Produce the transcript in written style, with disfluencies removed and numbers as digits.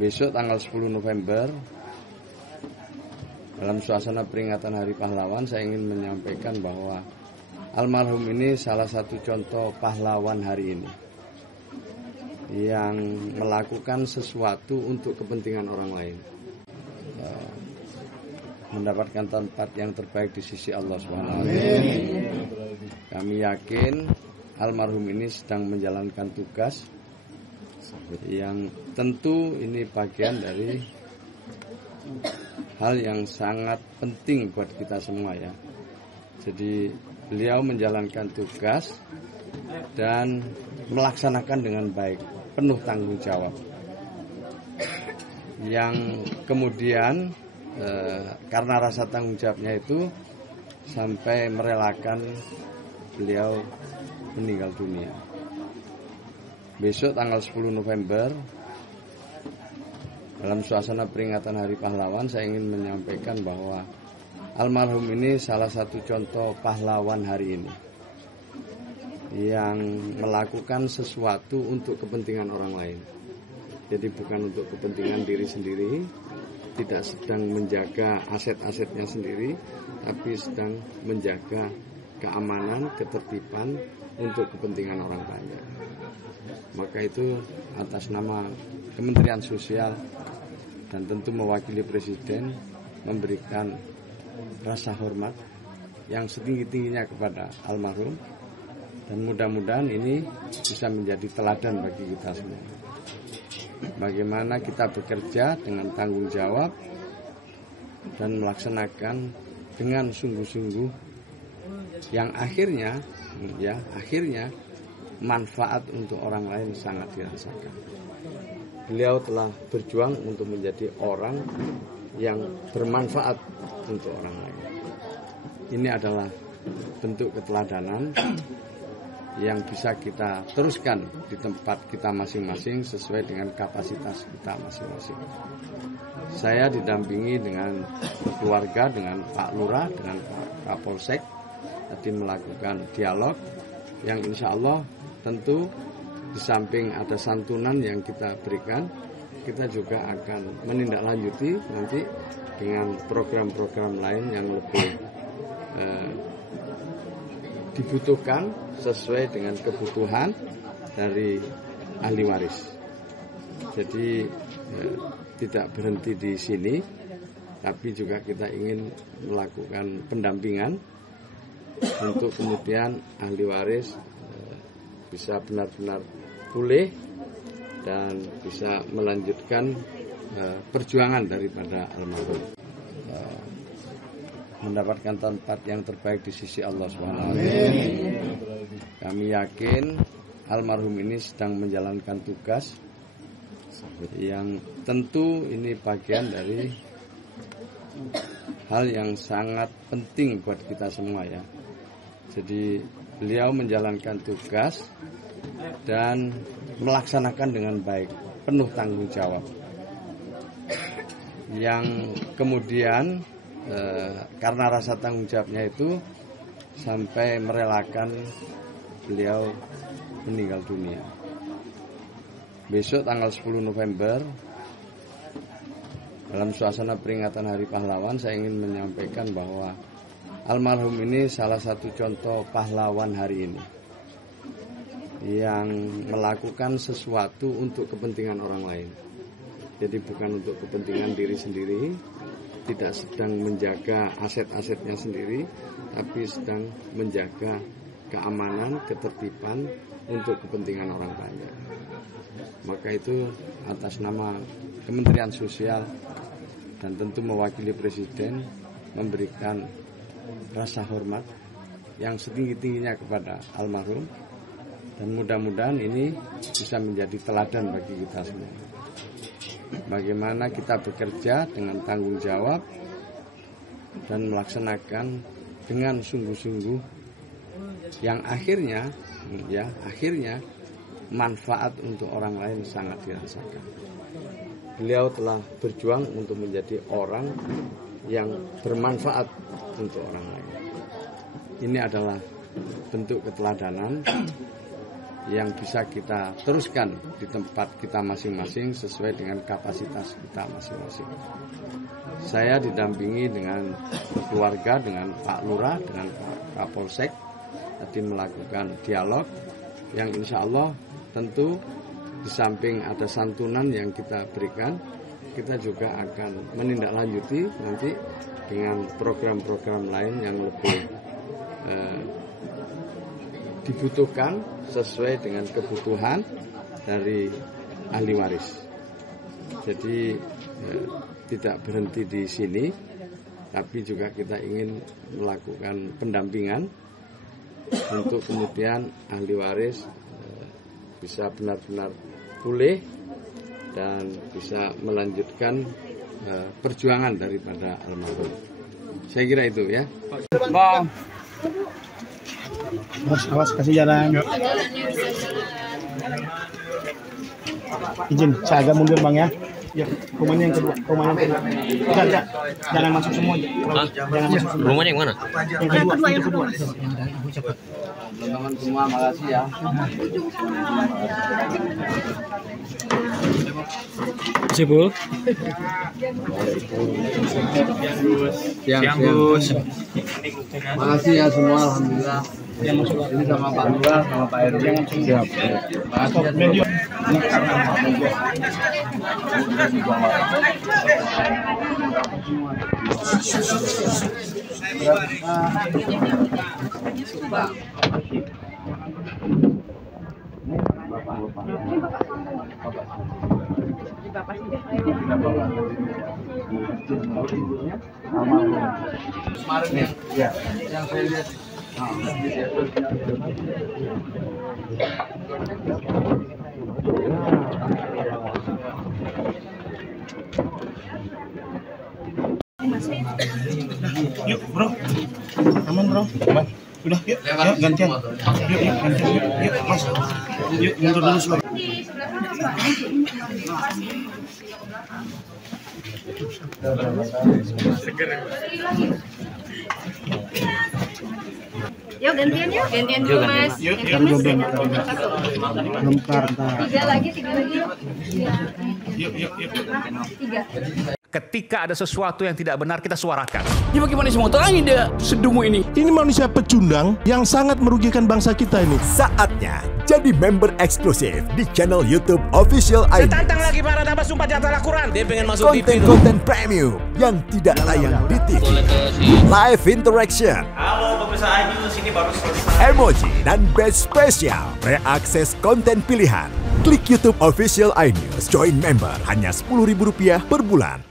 Besok tanggal 10 November dalam suasana peringatan Hari Pahlawan, saya ingin menyampaikan bahwa almarhum ini salah satu contoh pahlawan hari ini yang melakukan sesuatu untuk kepentingan orang lain, mendapatkan tempat yang terbaik di sisi Allah SWT. Kami yakin almarhum ini sedang menjalankan tugas yang tentu ini bagian dari hal yang sangat penting buat kita semua ya. Jadi beliau menjalankan tugas dan melaksanakan dengan baik, penuh tanggung jawab. Yang kemudian karena rasa tanggung jawabnya itu sampai merelakan beliau meninggal dunia. Besok tanggal 10 November dalam suasana peringatan Hari Pahlawan, saya ingin menyampaikan bahwa almarhum ini salah satu contoh pahlawan hari ini yang melakukan sesuatu untuk kepentingan orang lain. Jadi bukan untuk kepentingan diri sendiri, tidak sedang menjaga aset-asetnya sendiri, tapi sedang menjaga keamanan, ketertiban untuk kepentingan orang banyak. Maka itu atas nama Kementerian Sosial dan tentu mewakili Presiden memberikan rasa hormat yang setinggi-tingginya kepada almarhum, dan mudah-mudahan ini bisa menjadi teladan bagi kita semua. Bagaimana kita bekerja dengan tanggung jawab dan melaksanakan dengan sungguh-sungguh yang akhirnya manfaat untuk orang lain sangat dirasakan. Beliau telah berjuang untuk menjadi orang yang bermanfaat untuk orang lain. Ini adalah bentuk keteladanan yang bisa kita teruskan di tempat kita masing-masing sesuai dengan kapasitas kita masing-masing. Saya didampingi dengan keluarga, dengan Pak Lurah, dengan Pak Kapolsek, tadi melakukan dialog yang insya Allah tentu di samping ada santunan yang kita berikan, kita juga akan menindaklanjuti nanti dengan program-program lain yang lebih dibutuhkan sesuai dengan kebutuhan dari ahli waris. Jadi tidak berhenti di sini, tapi juga kita ingin melakukan pendampingan untuk kemudian ahli waris bisa benar-benar pulih dan bisa melanjutkan perjuangan daripada almarhum, mendapatkan tempat yang terbaik di sisi Allah SWT. Kami yakin almarhum ini sedang menjalankan tugas yang tentu ini bagian dari hal yang sangat penting buat kita semua ya. Jadi beliau menjalankan tugas dan melaksanakan dengan baik, penuh tanggung jawab. Yang kemudian karena rasa tanggung jawabnya itu sampai merelakan beliau meninggal dunia. Besok tanggal 10 November dalam suasana peringatan Hari Pahlawan, saya ingin menyampaikan bahwa almarhum ini salah satu contoh pahlawan hari ini yang melakukan sesuatu untuk kepentingan orang lain. Jadi bukan untuk kepentingan diri sendiri, tidak sedang menjaga aset-asetnya sendiri, tapi sedang menjaga keamanan, ketertiban untuk kepentingan orang banyak. Maka itu atas nama Kementerian Sosial dan tentu mewakili Presiden memberikan rasa hormat yang setinggi-tingginya kepada almarhum, dan mudah-mudahan ini bisa menjadi teladan bagi kita semua. Bagaimana kita bekerja dengan tanggung jawab dan melaksanakan dengan sungguh-sungguh yang akhirnya manfaat untuk orang lain sangat dirasakan. Beliau telah berjuang untuk menjadi orang yang bermanfaat untuk orang lain. Ini adalah bentuk keteladanan yang bisa kita teruskan di tempat kita masing-masing sesuai dengan kapasitas kita masing-masing. Saya didampingi dengan keluarga, dengan Pak Lurah, dengan Pak Kapolsek, tadi melakukan dialog yang insya Allah tentu di samping ada santunan yang kita berikan, kita juga akan menindaklanjuti nanti dengan program-program lain yang lebih dibutuhkan sesuai dengan kebutuhan dari ahli waris. Jadi tidak berhenti di sini, tapi juga kita ingin melakukan pendampingan untuk kemudian ahli waris bisa benar-benar pulih dan bisa melanjutkan perjuangan daripada almarhum. Saya kira itu ya. Bang. Awas kasih jalan. Izin, saya agak mundur Bang ya. Ya, rumahnya yang kedua, rumahnya yang kedua. Enggak, jangan masuk semua. Jangan masuk semua. Rumahnya yang mana? Yang kedua. Teman-teman semua, makasih ya. Sibul. Siang Gus. Makasih ya semua, alhamdulillah. Ini sama Pak Lurah, sama Pak RW. Siap. Makasih ya. Kemarin ya, yang saya lihat. Yuk bro, aman bro, aman. Udah yuk, yuk gantian. Yuk gantian, yuk mas. Yuk mundur dulu sebentar. Yuk gantian dulu mas. Yuk gantian. Lempar ntar. Tiga lagi. Yuk. Tiga. Ketika ada sesuatu yang tidak benar, kita suarakan. Ya bagaimana semua orang ini sedungu ini? Ini manusia pecundang yang sangat merugikan bangsa kita ini. Saatnya jadi member eksklusif di channel YouTube Official iNews. Tantang lagi para tambah sumpah di atas Al-Quran. Dia pengen masuk TV. Konten-konten premium yang tidak tayang di TV. Live interaction. Halo pemirsa iNews, ini baru selesai. Emoji dan badge spesial. Reakses konten pilihan. Klik YouTube Official iNews. Join member hanya Rp10.000 per bulan.